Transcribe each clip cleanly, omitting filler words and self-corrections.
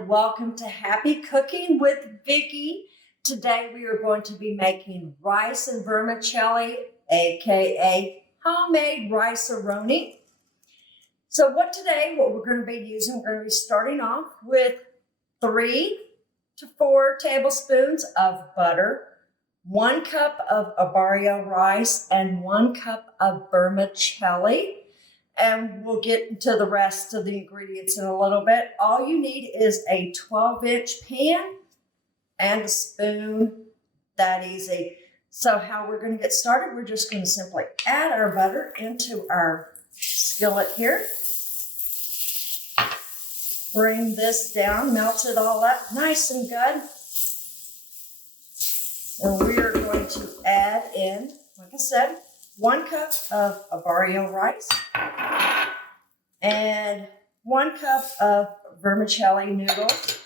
and welcome to Happy Cooking with Vicki. Today we are going to be making rice and vermicelli, aka homemade rice roni. So what we're going to be using, we're going to be starting off with 3 to 4 tablespoons of butter, 1 cup of arborio rice, and 1 cup of vermicelli. And we'll get into the rest of the ingredients in a little bit. All you need is a 12-inch pan and a spoon. That easy. So how we're going to get started, we're just going to simply add our butter into our skillet here. Bring this down, melt it all up nice and good. And we are going to add in, like I said, 1 cup of arborio rice and 1 cup of vermicelli noodles.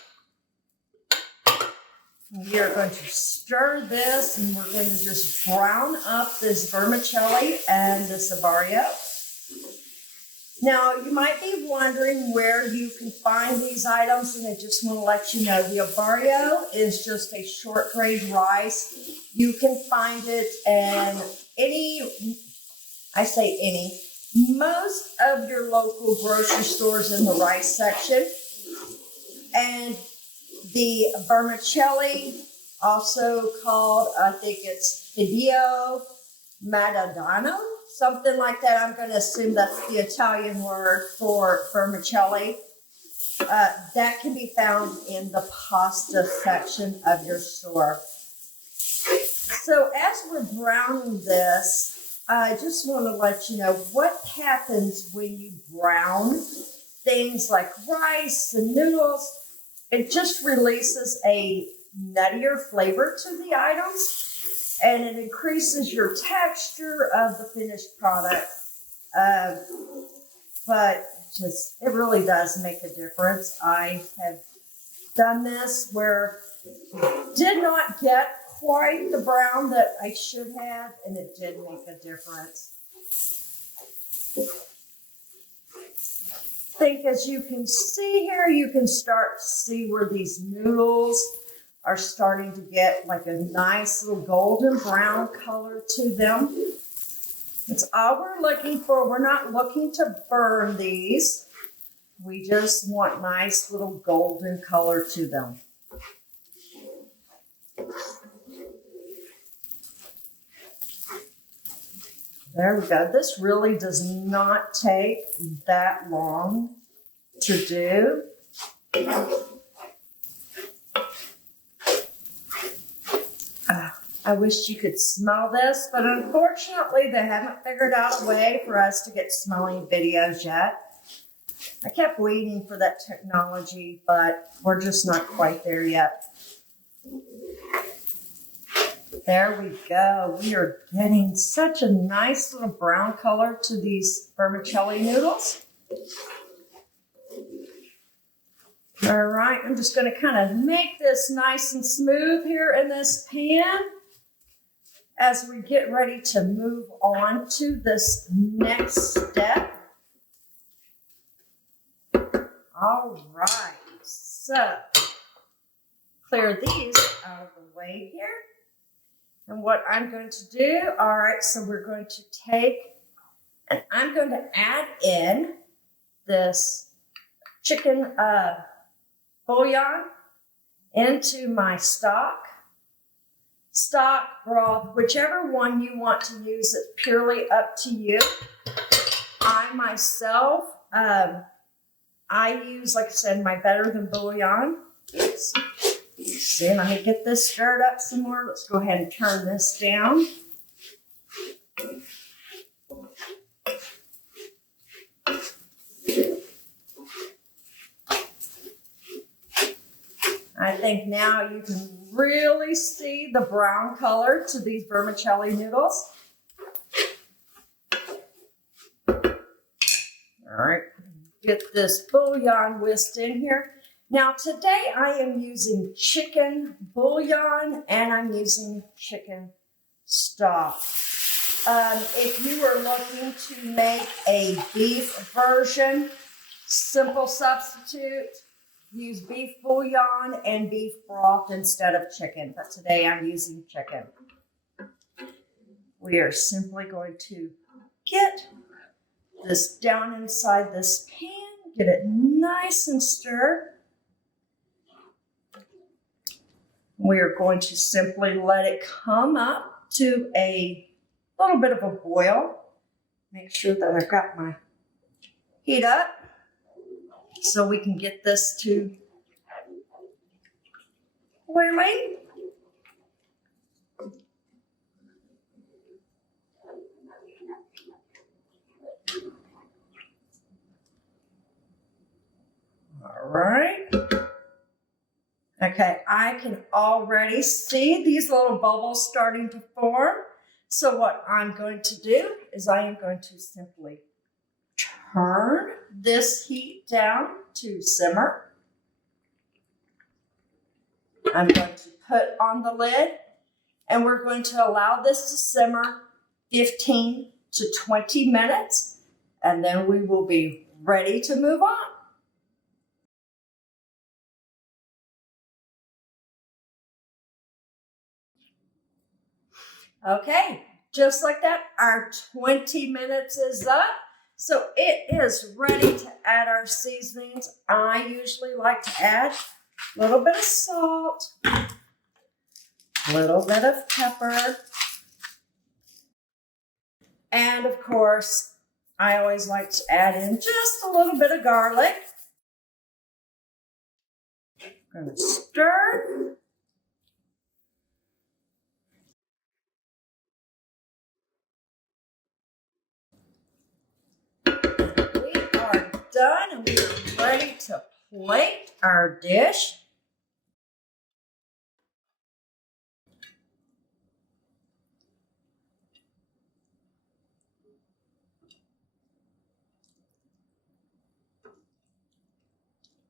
We are going to stir this, and we're going to just brown up this vermicelli and this arborio. Now, you might be wondering where you can find these items, and I just want to let you know the arborio is just a short grain rice. You can find it in most of your local grocery stores in the rice section. And the vermicelli, also called, I think it's fidio madadano, something like that. I'm going to assume that's the Italian word for vermicelli. That can be found in the pasta section of your store. So as we're browning this, I just want to let you know what happens when you brown things like rice and noodles. It just releases a nuttier flavor to the items, and it increases your texture of the finished product. But it really does make a difference. I have done this where it did not get quite the brown that I should have, and it did make a difference. I think as you can see here, you can start to see where these noodles are starting to get like a nice little golden brown color to them. That's all we're looking for. We're not looking to burn these. We just want nice little golden color to them. There we go. This really does not take that long to do. I wish you could smell this, but unfortunately they haven't figured out a way for us to get smelling videos yet. I kept waiting for that technology, but we're just not quite there yet. There we go. We are getting such a nice little brown color to these vermicelli noodles. All right, I'm just going to kind of make this nice and smooth here in this pan as we get ready to move on to this next step. All right, so clear these out of the way here. And what I'm going to do, all right, so we're going to take, and I'm going to add in this chicken bouillon into my stock, broth, whichever one you want to use. It's purely up to you. I myself, I use, like I said, my Better Than Bouillon. Oops. See, let me get this stirred up some more. Let's go ahead and turn this down. I think now you can really see the brown color to these vermicelli noodles. All right, get this bouillon whisked in here. Now today I am using chicken bouillon and I'm using chicken stock. If you are looking to make a beef version, simple substitute, use beef bouillon and beef broth instead of chicken, but today I'm using chicken. We are simply going to get this down inside this pan, get it nice and stirred. We are going to simply let it come up to a little bit of a boil. Make sure that I've got my heat up so we can get this to boiling. All right. Okay, I can already see these little bubbles starting to form. So what I'm going to do is I am going to simply turn this heat down to simmer. I'm going to put on the lid and we're going to allow this to simmer 15 to 20 minutes and then we will be ready to move on. Okay, just like that, our 20 minutes is up. So it is ready to add our seasonings. I usually like to add a little bit of salt, a little bit of pepper, and of course, I always like to add in just a little bit of garlic. I'm going to stir. We are done and we are ready to plate our dish.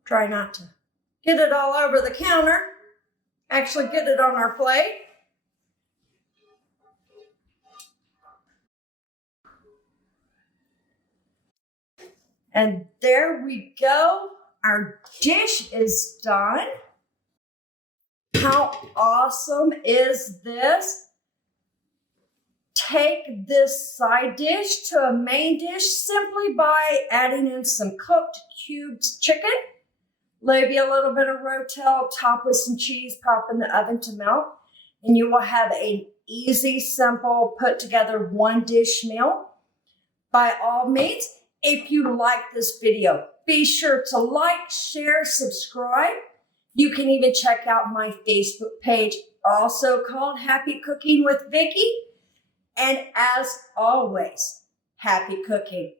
Try not to get it all over the counter. Actually get it on our plate. And there we go. Our dish is done. How awesome is this? Take this side dish to a main dish simply by adding in some cooked cubed chicken, maybe a little bit of rotel, top with some cheese, pop in the oven to melt, and you will have an easy, simple, put together one dish meal. By all means, if you like this video, be sure to like, share, subscribe. You can even check out my Facebook page, also called Happy Cooking with Vicki. And as always, happy cooking.